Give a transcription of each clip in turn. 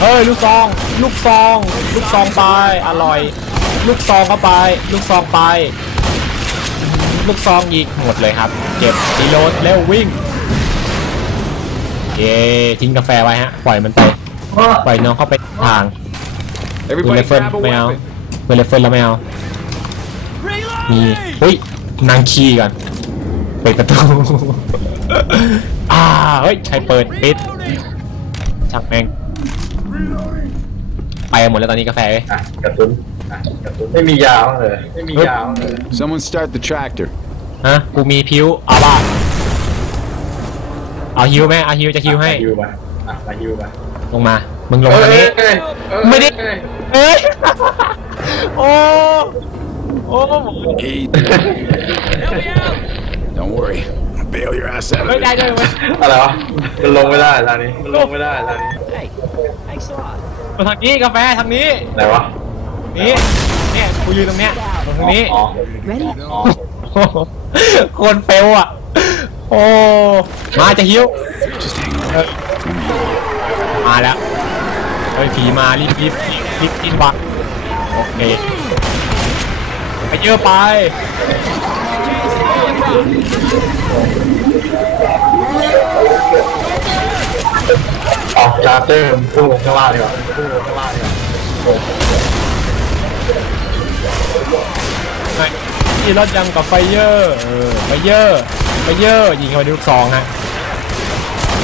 เฮ้ยลูกซอง ลูกซอง ลูกซองไป อร่อย ลูกซองเข้าไป ลูกซองไป ลูกซองอีกหมดเลยครับ เก็บรีโหลดเร็ววิ่งเย้ทิ้งกาแฟไว้ฮะ ปล่อยมันไป ปล่อยน้องเข้าไปทางปืน Everybody ไรเฟิล grab a ไม่เอา weapon. ปืนไรเฟิลเราไม่เอามีอุ้ยนางคีก่อนเปิดประตูอ่าเฮ้ยใครเปิดปิดช่างแม่ง ไปกันหมดแล้วตอนนี้กาแฟเอ้ยอะกระตุ้นอะกระตุ้นไม่มียาบ้างเลย ไม่มียาบ้างเลย Someone start the tractor. ฮะกูมีพิวเอาบ้าเอาฮิวไหมเอาฮิวจะฮิวให้มาฮิวมาอะมาฮิวมาลงมา มึงลงทางนี้ เอ้ยเอ้ยไม่ได้ เอ้ยเอ้ยโอ้โอ้ Eat. Don't worry. I'll bail your ass out ไม่ of ได้ it. เลยเว้ย อะไรวะมันลงไม่ได้ร้านนี้มันลงไม่ได้ร้านนี้ มาทางนี้กาแฟทางนี้ไหนวะนี่เนี่ยกูยืนตรงเนี้ยตรงนี้ อ๋อ Ready? อ๋อโอ้โหคนเฟลอะ โอ้ มาจะหิว Just hang on. เออมาแล้ว เฮ้ยผีมารีบรีบรีบรีบบักโอเคไปเยอะไปอ อกชาร์เจอร์พุ่งลงข้างล่างดีกว่าพุ่งลงข้างล่างดีกว่านี่รถยังกับไฟเยอร์เออไฟเยอร์ไฟเยอร์ยิงเข้าไปที่ลูกซองฮะ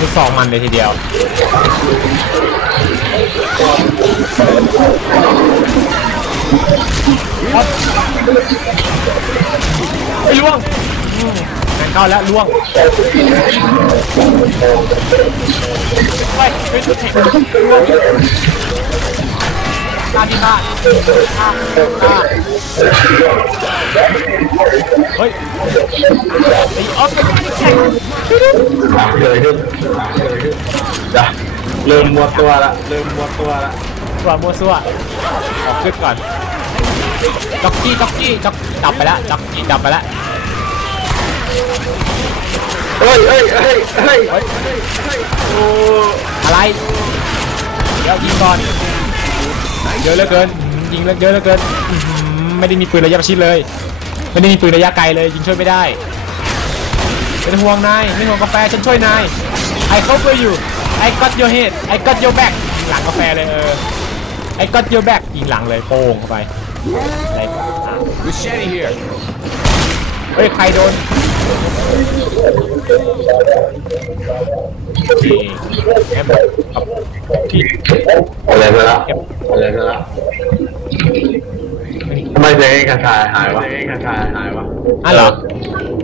ลูกซองมันเลยทีเดียวครับไอ้ล่วง งานเข้าแล้วล่วงไปไปชุดเทคล่วงตาที่ห้าห้าห้าเฮ้ยไอ้ออฟเป็นแข่งหนักเลยขึ้นหนักเลยขึ้นจ้ะเริ่มหมดตัวละเริ่มหมดตัวละตัวมัวซั่วออกขึ้นก่อนจ็อกกี้จ็อกกี้จ็อกดับไปแล้วจ็อกกี้ดับไปแล้ว เฮ้ยเฮ้ยเฮ้ยเฮ้ยเฮ้ยโอ้อะไร เดี๋ยวยิงก่อนเยอะเหลือเกินอื้อหือยิงเหลือเยอะเหลือเกินอื้อหือไม่ได้มีปืนระยะประชิดเลย ไม่ได้มีปืนระยะไกลเลย ยิงช่วยไม่ได้เป็นห่วงนาย ไม่ห่วงกาแฟ ฉันช่วยนาย I cover you I got your head I got your back ยิงหลังกาแฟเลยเออ I got your back ยิงหลังเลยโป้งเข้าไปอะไรก่อนอะ Machete here. เฮ้ย ใครโดนโอเคแอมกับที่อะไรไปละอะไรไปละทำไมเพลงกระชายหายวะเพลงกระชายหายวะอะเหรอ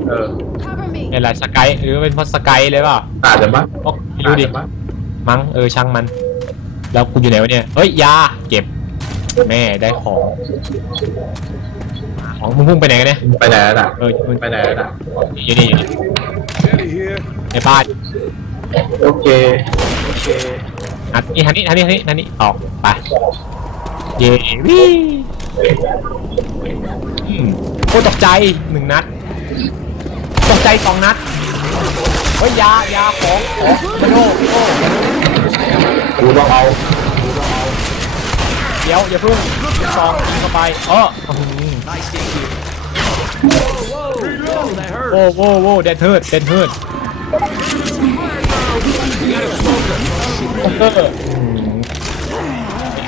เออ Cover me. เนี่ยแหละสกายหรือเป็นเพราะสกายเลยเปล่าอาจจะมั้งโอ้ไม่รู้ดิอาจจะมั้งมั้งเออช่างมัน แล้วกูอยู่ไหนวะเนี่ย เฮ้ยยาเก็บ แม่ได้ของ ของมึงพุ่งไปไหนกันเนี่ยไปไหนแล้วน่ะเออมึงไปไหนแล้วน่ะอยู่นี่อยู่นี่ Machete here. ในบ้านโอเคโอเคอันนี้ทันนี้ทันนี้ทันนี้ทันนี้ออกไปเย้วิอืมโคตรตกใจหนึ่งนัดตกใจสองนัดเฮ้ยยายาของของมาโน่โอ้กูต้องเอาเดี๋ยวอย่าเพิ่งซองยิงเข้าไปเอออื้อหือ โว้โว้โว้เดนเฮิร์ดเดนเฮิร์ด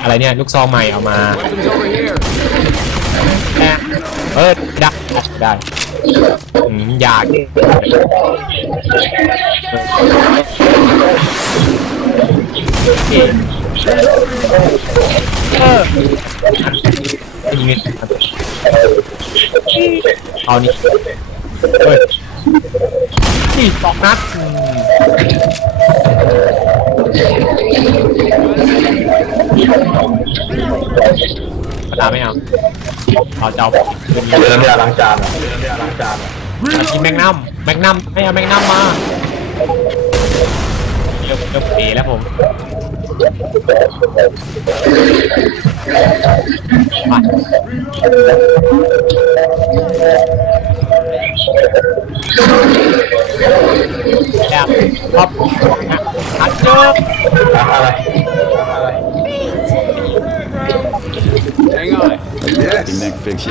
อะไรเนี่ย ลูกซองใหม่เอามาแอะเออได้ได้อยากเออ เออยิงนิเอานี่เฮ้ยนี่สองนัดอืมปลาไม่เอาเอาเจ้าเป็นเรือน้ำยาล้างจานอะเรือน้ำยาล้างจานอะกินแมงนัมแมงนัมให้เอาแมงนัมมาเริ่มเริ่มเอแล้วผม แบบพับนะอัดเจออะไร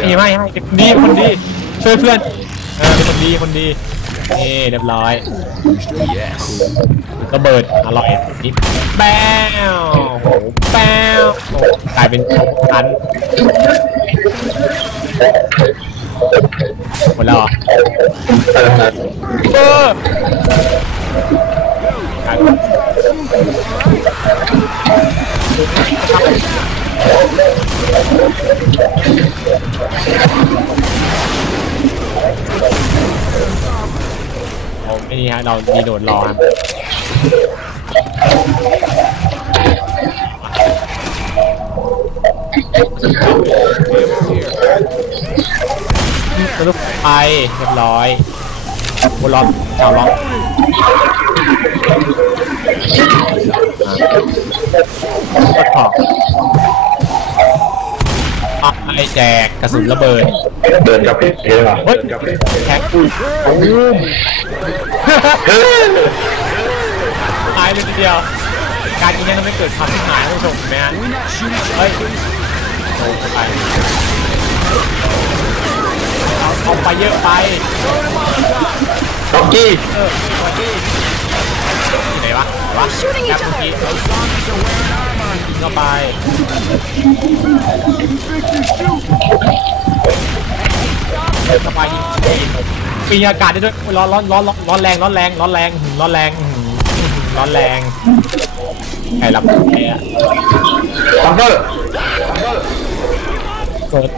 นี่ไม่ให้นี่คนดี ช่วยเพื่อน เออคนดีคนดีนี่เรียบร้อยระเบิดอร่อยนิดแป้วโหแป้วกลายเป็นชั้น หมดแล้วเหรอเออกลายเป็นโอ้ไม่นี่ฮะ เรามีโดดรอครั ไปเรียบร้อยบนล็อกชาวล็อกก็ถอกไปแจกกระสุนระเบิด เดินกับเพชรเองเหรอเฮ้ยแท็กอุ้ยตูมตายเลยทีเดียว การยิงนั้นทำให้เกิดความที่หายท่านผู้ชมเห็นไหมฮะเฮ้ยโอ้ไปเอาเอา ไปเยอะไปด็อกกี้เออที่ไหนวะวะแอปเมื่อกี้ยิงเข้าไปเข้าไปยิงปีนอากาศได้ด้วยร้อนร้อนร้อนร้อนร้อนแรงร้อนแรงร้อนแรงร้อนแรงร้อนแรงใครรับแพ้ซัมเบอร์เกิด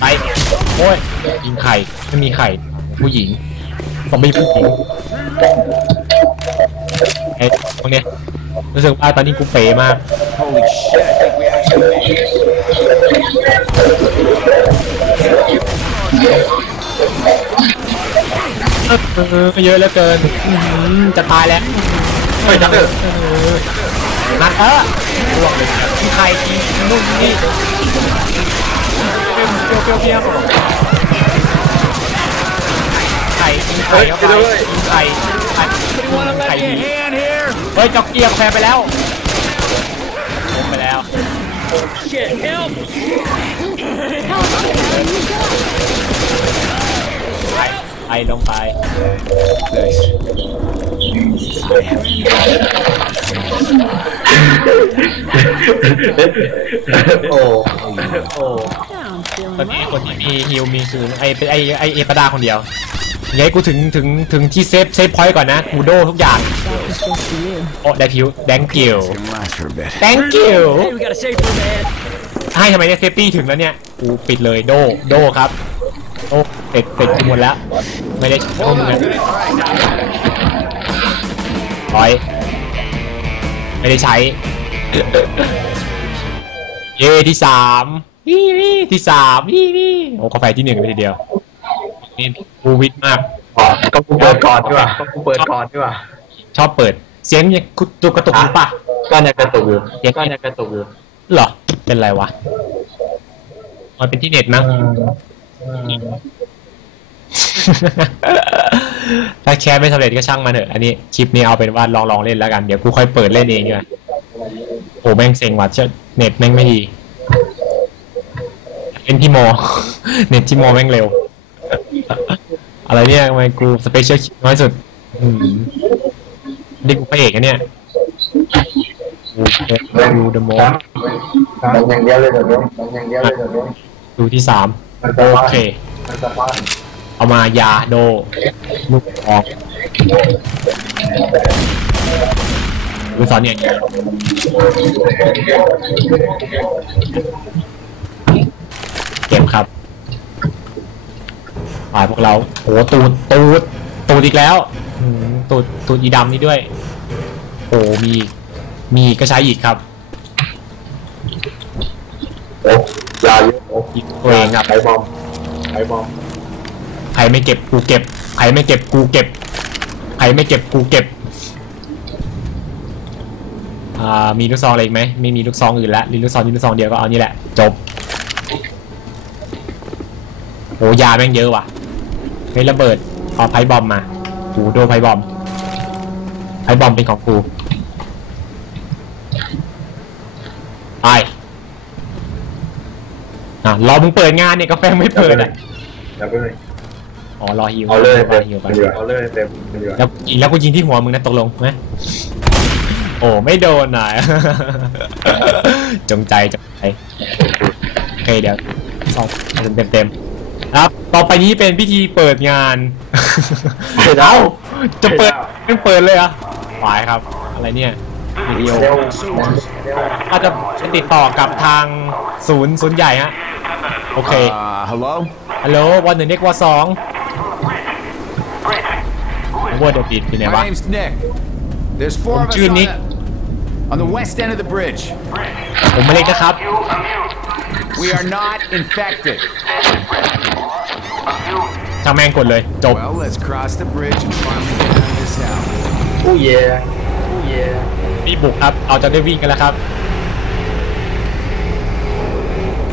ไปโอ้ยยิงไข่ไม่มีไข่ ผู้หญิงซอมบี้ผู้หญิงไอ้พวกเนี้ยรู้สึกว่าตอนนี้กูเป๋มาก Holy shit, I think we actually made it. เออเยอะเหลือเกินอื้อหือจะตายแล้วเฮ้ยจัมเบอร์เออ นัดเออลวกเลยมีไข่กินนู่นนี่เปรี้ยวเปรี้ยวเปรี้ยวไข่กินไข่เข้าไปกินไข่ไข่ไข่ดี Hand here. เฮ้ยจ็อกเกียร์แพ้ไปแล้วลงไปแล้ว Shit, help. ไป ไปลงไป Nice. โอ้โอ้ตอนนี้คนที่มีฮิวมีคือไอเป็นไอไอเอปาดาคนเดียวยังไงกูถึงถึงถึงที่เซฟเซฟพอยต์ก่อนนะกูโดทุกอย่างโอ้ได้พิว thank you It's gonna last for a bit. thank you Hey, we got a safer man. ให้ทำไมเนี่ยเซฟตี้ถึงแล้วเนี่ย กูปิดเลยโดโดครับโด เสร็จเสร็จกูหมดแล้ว ไม่ได้ช่วยมึงเลยร้อย ไม่ได้ใช้ เย่ที่สามนี่นี่ที่สามนี่นี่โอ้กาแฟที่หนึ่งไปทีเดียว นี่กูวิทย์มากต้องกูเปิดก่อนดีกว่าต้องกูเปิดก่อนดีกว่า ชอบเปิด เสียงยังกุตุกกระตุกหรือปะก็ยังกระตุกอยู่ก็ยังกระตุกอยู่เหรอ เป็นไรวะ มันเป็นที่เน็ตมั้ง ถ้าแคสไม่สำเร็จก็ช่างมันเถอะ อันนี้คลิปนี้เอาเป็นว่าลองลองเล่นแล้วกัน เดี๋ยวกูค่อยเปิดเล่นเองดีกว่าโอ้แม่งเซ็งว่ะเชื่อเน็ตแม่งไม่ดีเป็นที่โม เน็ตที่โมแม่งเร็ว อะไรเนี่ยทำไมกูสเปเชียลน้อยสุดนี่กูพระเอกอะเนี่ยกูดูเดอะโมอย่างเดียวเลยเดี๋ยวนี้มันอย่างเดียวเลยเดี๋ยวนี้ดูที่สามโอเค เอามายาโดลูกออกดูสอนเนี่ยเก็บครับฝ่ายพวกเราโหตูดตูดตูดอีกแล้วอืมตูดตูดอีดำนี่ด้วย โอ้มีอีกมีอีกก็ใช้อีกครับโอ้ยาเยอะโอ้อีกตัวเองครับไอบอมไอบอม ใครไม่เก็บกูเก็บใครไม่เก็บกูเก็บใครไม่เก็บกูเก็บอ่ามีลูกซองอะไรอีกไหมไม่มีลูกซองอื่นแล้วมีลูกซองมีลูกซองเดียวก็เอานี่แหละจบโหยาแม่งเยอะว่ะเฮ้ยระเบิดเอาไพ่บอมมากูโดนไพ่บอมไพ่บอมเป็นของกูไปอะรอมึงเปิดงานเนี่ยกาแฟไม่เปิดอะแล้วก็เลย อ๋อรอฮิวเอาเลยรเต็อมฮิวไปเอาเลยเต็มดีกว่าแล้วยิงแล้วกูยิงที่หัวมึงนะตกลงไหมโอ้ไม่โดนน่ะจงใจจงใจโอเคเดี๋ยวสองเต็มเต็มๆครับ ต่อไปนี้เป็นพิธีเปิดงาน เอ้าจะเปิดไม่เปิดเลยเหรอะหวายครับ อะไรเนี่ยวิดีโอเร็วอาจจะติดต่อกับทางศูนย์ศูนย์ใหญ่ฮะ โอเค Uh, hello? ฮัลโหลวันหนึ่งเด็กวันสอง เวอร์เดปิดอยู่ไหนวะ My name's Nick. There's four of us on the, on the west end of the bridge. ผมไม่เล็กนะครับ We are not infected. ช่างแม่งกดเลย จบ Well, let's cross the bridge and finally get out of this house. อู้เย่อู้เย่นี่บุกครับ เอาจะได้วิ่งกันแล้วครับ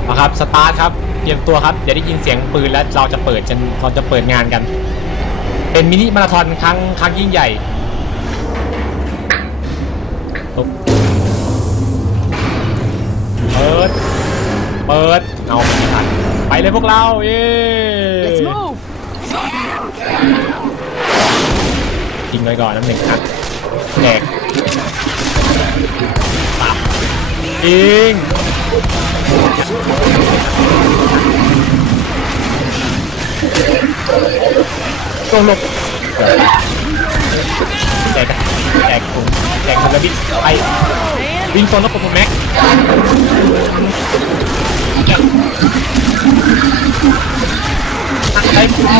มาครับ สตาร์ทครับ เตรียมตัวครับเดี๋ยวได้ยินเสียงปืนแล้วเราจะเปิดกันเราจะเปิดงานกัน เป็นมินิมาราธอนครั้งครั้งยิ่งใหญ่ตุ๊บเปิด เปิด เอาไม่ทันไปเลยพวกเราเย้ Let's move. ทิ้งไว้ก่อนน้ำหนึ่งครับแจกปับยิง ต้องหลบแจกแจกถุงแจกถุงแล้ววิ่งไปวิ่งโซนแล้วกดปุ่มแม็กใช้เป้า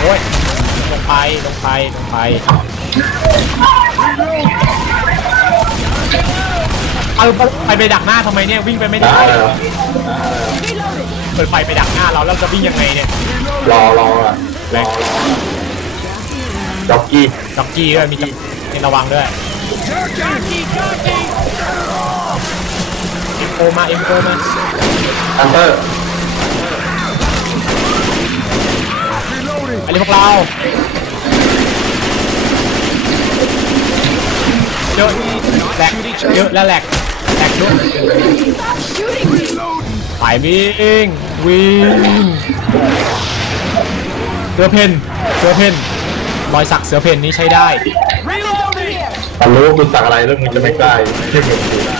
โอ้ยลงไปลงไปลงไป เอาไปไปดักหน้าทำไมเนี่ยวิ่งไปไม่ได้ได้เหรอเปิดไฟไปดักหน้าเราแล้วจะวิ่งยังไงเนี่ยรอรออะรอรอจ็อกกี้จ็อกกี้ด้วยมีจ็อกนี่ระวังด้วยเอ็มโอมาเอ็มโอมาอันเตอร์ไปเลยพวกเราเยอะ แหลกเยอะและแหลกแหลกด้วย Shooting me. ไปวิ่งวิ่งเสือเพนเสือเพนรอยสักเสือเพนนี้ใช้ได้มันรู้ว่าคุณสั่งอะไรแล้วมึงจะไม่กล้าที่มึงดูได้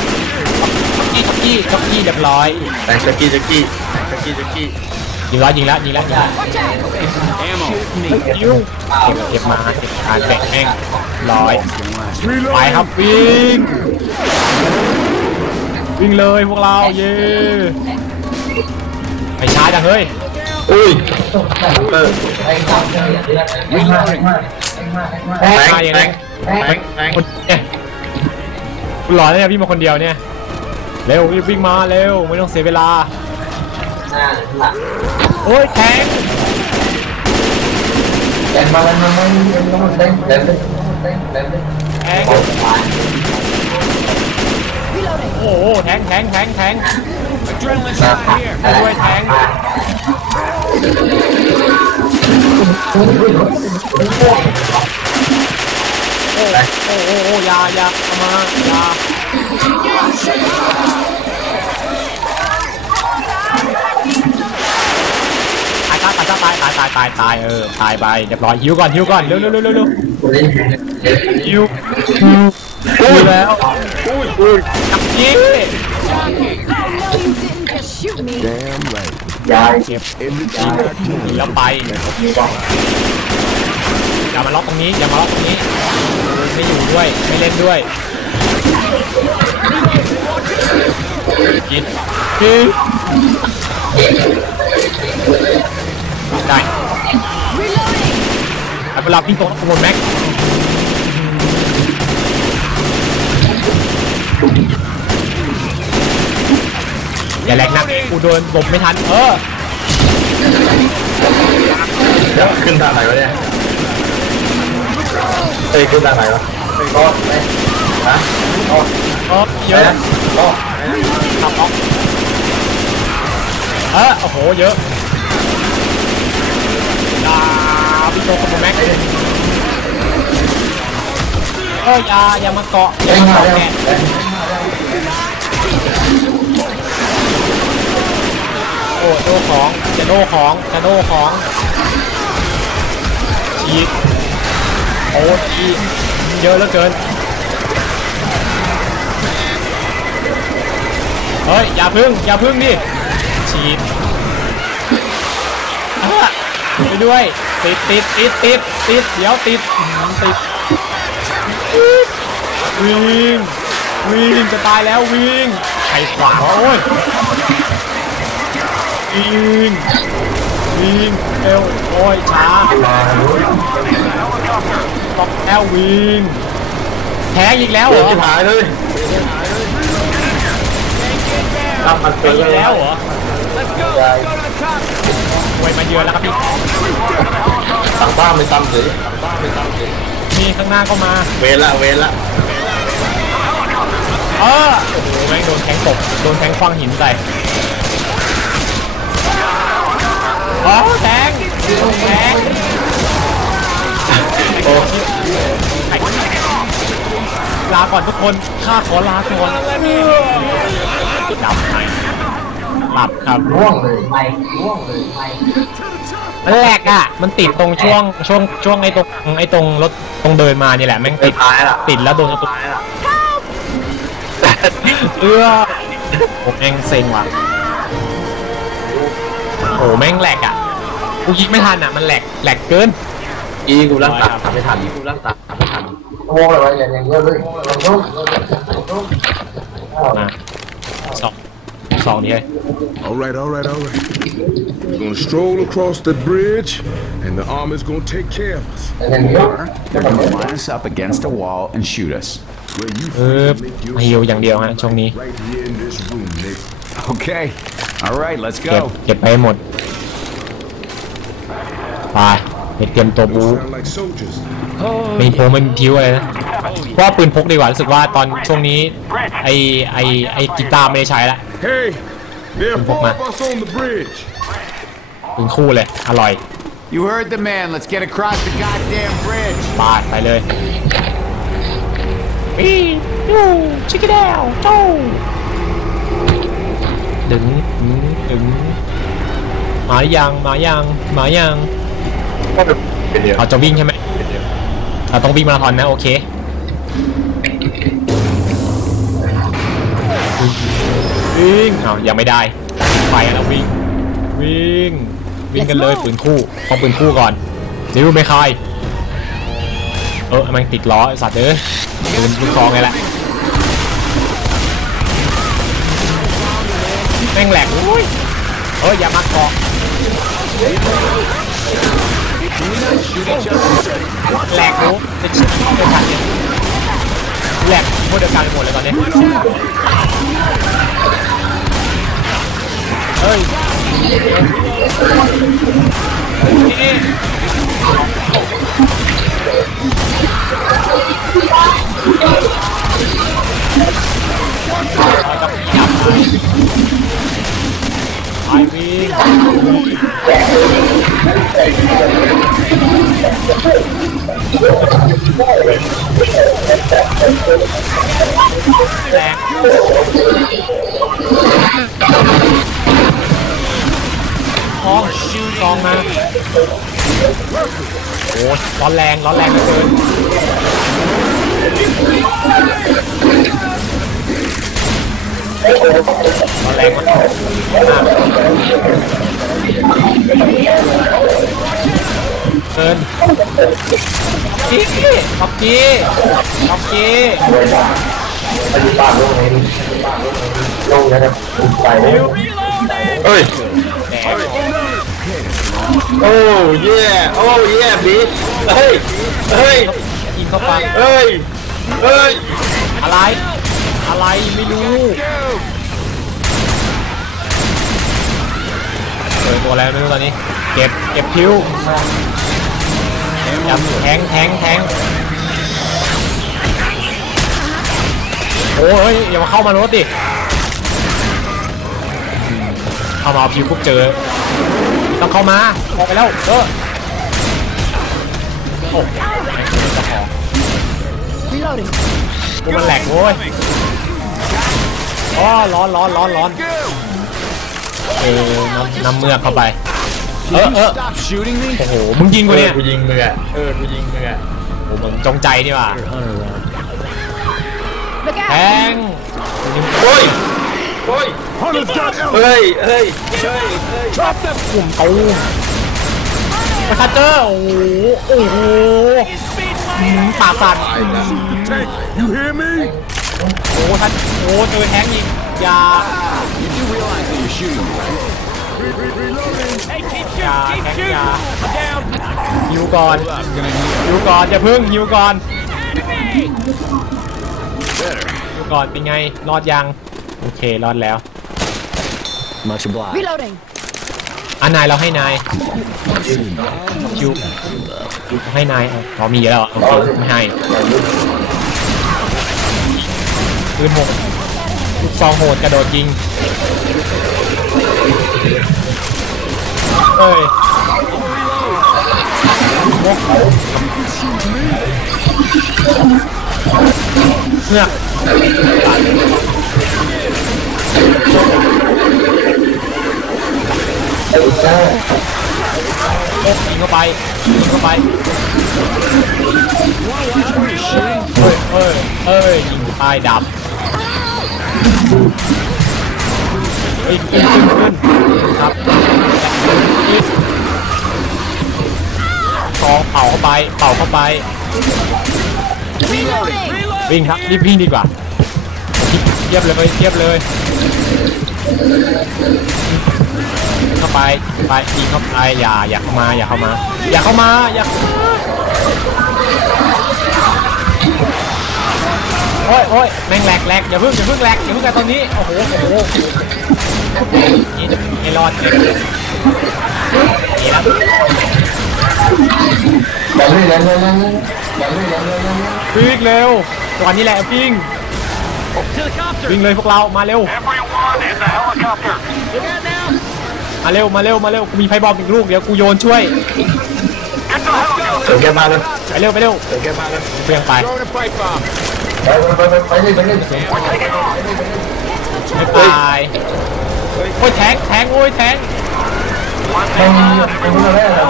จ็อกกี้จ็อกกี้จ็อกกี้เรียบร้อยแตงจ็อกกี้จ็อกกี้แตงจ็อกกี้จ็อกกี้ยิงแล้วยิงแล้วยิงแล้วยิงแล้ว Watch out. Ammo. ยิวเก็บเก็บมาเก็บการแบกแม่งร้อย ไปครับวิ่งวิ่งเลยพวกเราเย้ไปช้าจังเฮ้ยอุ้ยอันเตอร์แตงมาแตอย่างงนั้นแตงแตงคนเนี่ยคุณหลอนเนี่ยพี่งมาคนเดียวเนี่ยเร็วรีบวิ่งมาเร็วไม่ต้องเสียเวลาโอ้ยแทงแทง โอ้โหแทงแทงแทงแทง Adrenaline shot here. ด้วยแทงโอ้โอ้โอ้โอ้อยาอยาเอามาอยาตาย ตายตายตายตายตายเออตายไปเรียบร้อยหิวก่อนหิวก่อนเร็วเร็วเร็วเร็วเร็วหิวหิวแล้วอุ้ยอุ้ยจับยี่ You didn't just shoot me. เก็บแล้วไปอย่ามาล็อกตรงนี้อย่ามาล็อกตรงนี้ไม่อยู่ด้วยไม่เล่นด้วยกินกิน ได้เอาเวลาพิงตรงขบวนแม็กอย่าแรงนักกูโดนหลบไม่ทัน เออเดี๋ยวขึ้นทางไหนวะเนี่ยเฮ้ยขึ้นทางไหนวะก็ฮะเออเยอะขับล็อกเออโอ้โห เยอะดาพี่โตกับผมแม็ก เอ้ยอย่าอย่ามาเกาะอย่ามาเกาะแกะโอ้โดของจะโดของจะโดของฉีดโอ้ฉีดเยอะเหลือเกินเฮ้ยอย่าพึ่งอย่าพึ่งดิฉีดอะ ไปด้วย ติดติดติดติดติดเดี๋ยวติดอื้อหือติดวิ่งวิ่งจะตายแล้ววิ่งใครขวางวะโอ้ยวิ่งวิ่งเร็วโอ้ยช้าต้องแล้ววิ่งแพ้อีกแล้วเหรอที่หายเลยทำมันแพ้เกินอีกแล้วเหรอ ใหญ่โวยมาเยือนแล้วครับพี่ต่างบ้านไม่ตั้มเลยต่างบ้านไม่ตั้มเลยมีข้างหน้าก็มา เวรละเวรละเออโอ้โหแม่งโดนแทงตกโดนแทงคว้างหินใส่อ๋อแทงแทงโอ้ลาก่อนทุกคนข้าขอลาก่อนดับไป หลับครับร่วงเลยไปร่วงเลยไปมันแหลกอะ มันติดตรงช่วงช่วงช่วงไอ้ตรงไอ้ตรงรถตรงเดินมานี่แหละแม่งติดท้ายละติดแล้วโดนกระตุกเอื้อผมแม่งเซ็งว่ะโอ้แม่งแหลกอะกูยิงไม่ทันอะมันแหลกแหลกเกินอีกูรักษาไม่ทันอีกูรักษาไม่ทันโอ้ยอย่างอย่างเงี้ยเลยมาสอง สองนี่เลย All right, all right, all right. We're gonna stroll across the bridge, and the army's gonna take care of us. They're gonna line us up against a wall and shoot us. Where you เออ make your ฮิวอย่างเดียวฮะช่วงนี้ right here in this room, Nick. Okay. All right, let's เก็บ go. เก็บไปให้หมดไปไปเตรียมตัวบู Those sound like soldiers. มีโพมันพิวอะไรนะเพราะ ว่าปืนพกดีกว่ารู้สึกว่าตอนช่วงนี้ไอไอไอกีตาร์ไม่ได้ใช้ละ Hey, there are four man. of us on the bridge. ปืนคู่เลยอร่อย You heard the man. Let's get across the goddamn bridge. ปาดไปเลยอียูชิคกี้ดาวโจ้ดึงดึงดึงมายังมายังมายังเป็นเดียวเราจะวิ่งใช่ไหมเราต้องวิ่งมาราธอนนะโอเค วิ่งอ้าวยังไม่ได้ไปแล้ววิ่ง วิ่ง วิ่งกันเลยปืนคู่ต้องปืนคู่ก่อนซิวไม่คายเออมันติดล้อไอ้สัตว์เอ้ยปืนลูกซองไงแหละแม่งแหลกอุ้ยเอ้ยอย่ามาเกาะแหลกรู้จะชิบเดียวกันเนี่ย แหลกพวกเดือดกลางไปหมดเลยตอนนี้เฮ้ยนี่ไปวิ่ง แรงทองทองมาโอ้ยร้อนแรง ร้อนแรงเหลือเกิน แรงมากเกินกี้ท็อปกี้ท็อปกี้ไปดูบ้านลงนี้ลงนะครับไปเลยเฮ้ยโอ้เย่โอ้เย่พีเฮ้ยเฮ้ยยิงเข้าไปเฮ้ยเฮ้ยอะไร อะไรไม่รู้เจอตัวอะไรไม่รู้ตอนนี้ เก็บเก็บคิ้วจำแทงแทงแทงโอ้ยอย่ามาเข้ามารถดิเข้ามาเอาพิวปุ๊บเจอ ต้องเข้ามาออกไปแล้วเออโอ้แม่เจอเจ้าของ Reloading. กูมันแหลกโว้ย อ๋อร้อนร้อนร้อนร้อนเออน้ำน้ำเมือกเข้าไป เออเออ Stop shooting me. โอ้โห มึงยิงกูเนี่ย กูยิงมึงอะเออ กูยิงมึงอะโอ้โหมึงจงใจนี่ว่ะ Look แท out. งโอ้ยโอ้ย Hunter's got Ellis. เฮ้ยเฮ้ยเฮ้ยเฮ้ย Drop that กลุ่มตูมไปคัตเตอร์โอ้โหโอ้โหหืมปากสั่น โอ้โหทันโอ้เจอแทงอีกอย่าอย่าแทงอย่าฮิวก่อนหิวก่อนอย่าพึ่งฮิวก่อนหิวก่อนเป็นไงรอดยังโอเครอดแล้ว Much obliged. Reloading. อะนายเราให้นายคิวให้นายเอาอ๋อมีเยอะแล้วโอเคไม่ให้ ปืนโหดลูกซองโหดกระโดดยิงเฮ้ยโมกเนี่ยโมกยิงเข้าไปยิงเข้าไปเฮ้ยเฮ้ยเฮ้ยยิงตายดับ เฮ้ยขึ้นขึ้นขึ้นครับสองเป่าเข้าไป เป่าเข้าไป วิ่งครับรีบวิ่งดีกว่าเทียบเลยเทียบเลยเข้าไปไปยิงเข้าไปอย่าอย่าเข้ามาอย่าเข้ามาอย่าเข้ามาอย่า โอ้ยโอ้ยแม่งแหลกแหลกอย่าพิ่งอย่าพิ่งแหลกอย่าพิ่งกันตอนนี้ โอ้โห โอ้โหนี่จะไม่รอดเลยนี่ละอย่าเล่นอย่าเล่นอย่าเล่นอย่าเล่นอย่าเล่นวิ่งเร็วตอนนี้แหละวิ่งวิ่งเลยพวกเรา มาเร็ว มาเร็ว มาเร็ว มาเร็ว กูมีไพ่บอมอีกลูก เดี๋ยวกูโยนช่วยเดี๋ยวแกมาเลยไปเร็ว ไปเร็วเดี๋ยวแกมาเลยเปลี่ยงไป Throwing a pipe bomb. ไปไปไปไปเลยไปเลยไม่ตายโอ้ยแทงแทงโอ้ยแทงแทงแทงมาแล้ว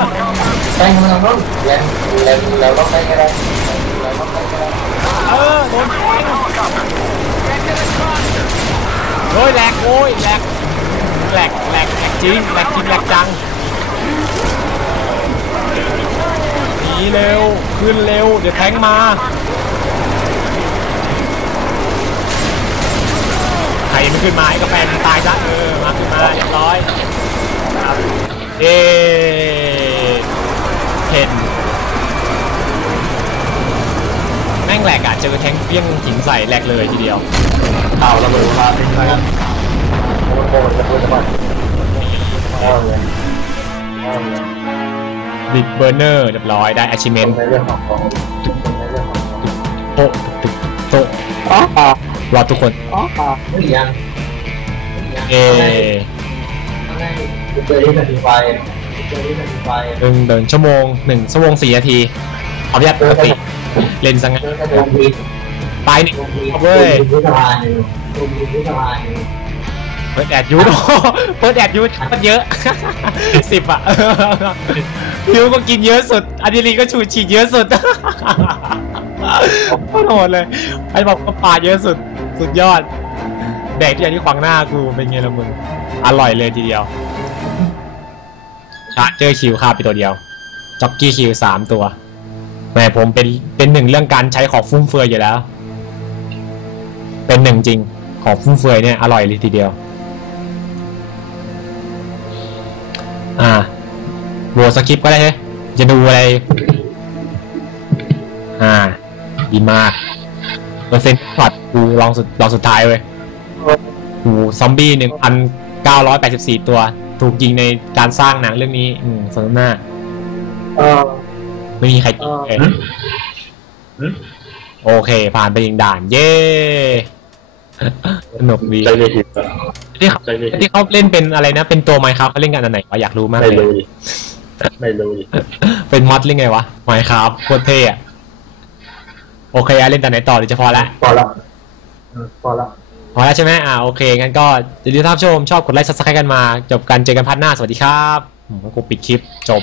แทงมาแล้วแรงแรงแล้วก็แทงกันแล้เออโดนโอ้ยแหลกโอ้ยแหลกแหลกแหลกแหลกจริงแหลกจริงแหลกจังหนีเร็วขึ้นเร็วเดี๋ยวแทงมา ใครไม่ขึ้นมาไอ้กาแฟมันตายซะเออมาขึ้นมาเรียบร้อยครับเอเห็นแม่งแหลกอะเจอแทงเปี้ยงหินใส่แหลกเลยทีเดียวเอาระเบิดมาเป็นไงโอ้โหระเบิดระเบิดเอาเลยเอาเลยบิดเบอร์เนอร์เรียบร้อยได้ achievement ในเรื่องของของในเรื่องของโต๊ะโต๊ะ รอทุกคนไม่ยังเอเจอที่นาทีไฟเจอที่นาทีไฟหนึ่งเดินชั่วโมงหนึ่งชั่วโมงสี่นาทีเอาญาตปกติเล่นสังเจอแค่ตรงนี้ไปหนึ่งตรงนี้เว้ย เปิดแอดยูดเปิดแอดยูมันเยอะสิบอะยูก็กินเยอะสุดอันนี้ลีก็ชูฉีดเยอะสุดโคตรโหดเลยไอ้บอกว่าปาเยอะสุดสุดยอดแดกที่อย่างที่ขวางหน้ากูเป็นไงละมึงอร่อยเลยทีเดียวชาเจอคิวฆ่าไปตัวเดียวจ็อกกี้คิวสามตัวแม่ผมเป็นเป็นหนึ่งเรื่องการใช้ของฟุ่มเฟือยอยู่แล้ว เป็นหนึ่งจริงของฟุ่มเฟือยเนี่ยอร่อยเลยทีเดียว อ่าโหวตสคริปต์ก็ได้เฮ้ยจะดูอะไร อ่า ดีมากเปอร์เซ็นต์พอดกูลองสุดลองสุดท้ายเว้ยกูซอมบี้หนึ่งพันเก้าร้อยแปดสิบสี่ตัว ถูกยิงในการสร้างหนังเรื่องนี้ อืมสมหน้าเออไม่มีใครยิงเลยโอเค ผ่านไปยิงด่าน เย้สนุกดีใจเลยผิด ที่เขาที่เขาเล่นเป็นอะไรนะ เป็นตัวไมค์ครับเขาเล่นกันอันไหนวะอยากรู้มากไม่เลยรู้ดิไม่รู้ดิเป็นมอดเล่นไงวะไมค์ครับโคตรเท่อะโคโอเคอะเล่นแต่ไหนต่อหรือจะพอละพอละเออพอละพอแล้วใช่ไหมอ่าโอเคงั้นก็อย่าลืมท่านผู้ชมชอบกดไลค์ซับสไครต์กันมา จบกันเจอกันพัดหน้าสวัสดีครับผมกูปิดคลิปจบ